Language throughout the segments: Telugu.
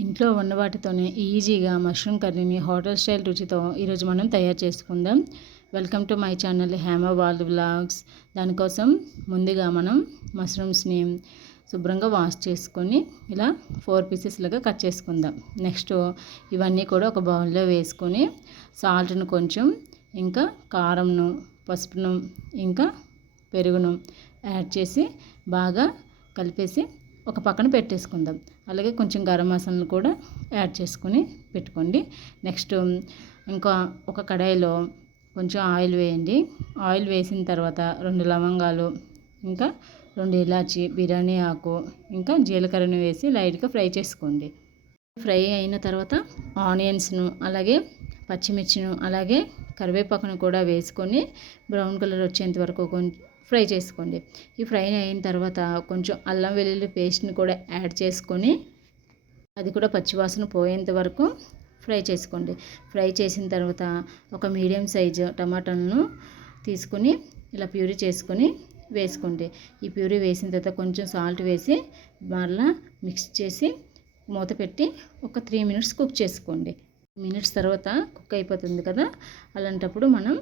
ఇంట్లో ఉన్న వాటితోనే ఈజీగా మష్రూమ్ కర్రీని హోటల్ స్టైల్ రుచితో ఈరోజు మనం తయారు చేసుకుందాం. Welcome to my channel Hema world vlogs. దానికోసం ముందుగా మనం మష్రూమ్స్ని శుభ్రంగా వాష్ చేసుకొని ఇలా 4 పీసెస్ లాగా కట్ చేసుకుందాం. నెక్స్ట్ ఇవన్నీ కూడా ఒక బౌల్లో వేసుకొని సాల్ట్ను కొంచెం, ఇంకా కారంను, పసుపును, ఇంకా పెరుగును యాడ్ చేసి బాగా కలిపేసి ఒక పక్కన పెట్టేసుకుందాం. అలాగే కొంచెం గరం మసాలాను కూడా యాడ్ చేసుకొని పెట్టుకోండి. నెక్స్ట్ ఇంకా ఒక కడాయిలో కొంచెం ఆయిల్ వేయండి. ఆయిల్ వేసిన తర్వాత 2 లవంగాలు, ఇంకా 2 ఇలాచి, బిర్యానీ ఆకు, ఇంకా జీలకర్రను వేసి లైట్గా ఫ్రై చేసుకోండి. ఫ్రై అయిన తర్వాత ఆనియన్స్ను, అలాగే పచ్చిమిర్చిను, అలాగే కరివేపాకును కూడా వేసుకొని బ్రౌన్ కలర్ వచ్చేంత వరకు ఫ్రై చేసుకోండి. ఈ ఫ్రై అయిన తర్వాత కొంచెం అల్లం వెల్లుల్లి పేస్ట్ని కూడా యాడ్ చేసుకొని అది కూడా పచ్చివాసన పోయేంత వరకు ఫ్రై చేసుకోండి. ఫ్రై చేసిన తర్వాత ఒక మీడియం సైజు టమాటాలను తీసుకొని ఇలా ప్యూరీ చేసుకొని వేసుకోండి. ఈ ప్యూరీ వేసిన తర్వాత కొంచెం సాల్ట్ వేసి మరలా మిక్స్ చేసి మూత పెట్టి ఒక 3 మినిట్స్ కుక్ చేసుకోండి. మినిట్స్ తర్వాత కుక్ అయిపోతుంది కదా, అలాంటప్పుడు మనం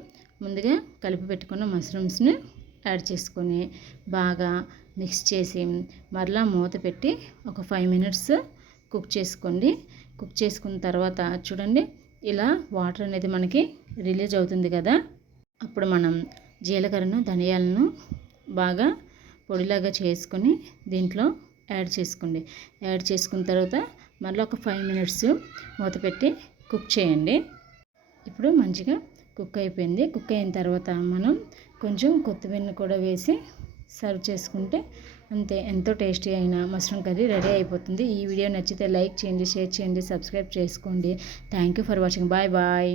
ముందుగా కలిపి పెట్టుకున్న మష్రూమ్స్ని యాడ్ చేసుకొని బాగా మిక్స్ చేసి మరలా మూత పెట్టి ఒక 5 మినిట్స్ కుక్ చేసుకోండి. కుక్ చేసుకున్న తర్వాత చూడండి, ఇలా వాటర్ అనేది మనకి రిలీజ్ అవుతుంది కదా, అప్పుడు మనం జీలకర్రను, ధనియాలను బాగా పొడిలాగా చేసుకొని దీంట్లో యాడ్ చేసుకోండి. యాడ్ చేసుకున్న తర్వాత మళ్ళీ ఒక 5 మినిట్స్ మూత పెట్టి కుక్ చేయండి. ఇప్పుడు మంచిగా కుక్ అయిపోయింది. కుక్ అయిన తర్వాత మనం కొంచెం కొత్తిమీరని కూడా వేసి సర్వ్ చేసుకుంటే అంతే, ఎంతో టేస్టీ అయిన మష్రూమ్ కర్రీ రెడీ అయిపోతుంది. ఈ వీడియో నచ్చితే లైక్ చేయండి, షేర్ చేయండి, సబ్స్క్రైబ్ చేసుకోండి. Thank you for watching. Bye bye.